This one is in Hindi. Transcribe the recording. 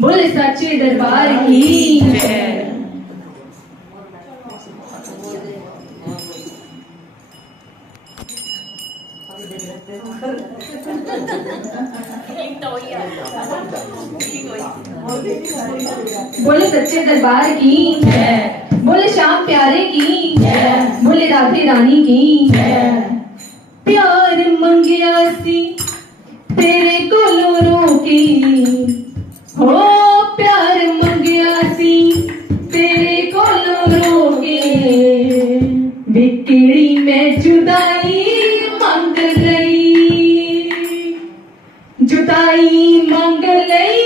बोले सच्चे दरबार की जय। बोले सच्चे दरबार की जय। बोले श्याम प्यारे की जय। बोले राधे रानी की जय। प्यार मंगिया सी तेरे कोलों रोके, हो प्यार मंगिया सी तेरे कोलों रोके, बिकड़ी में जुदाई मंग लई, जुदाई मंग लई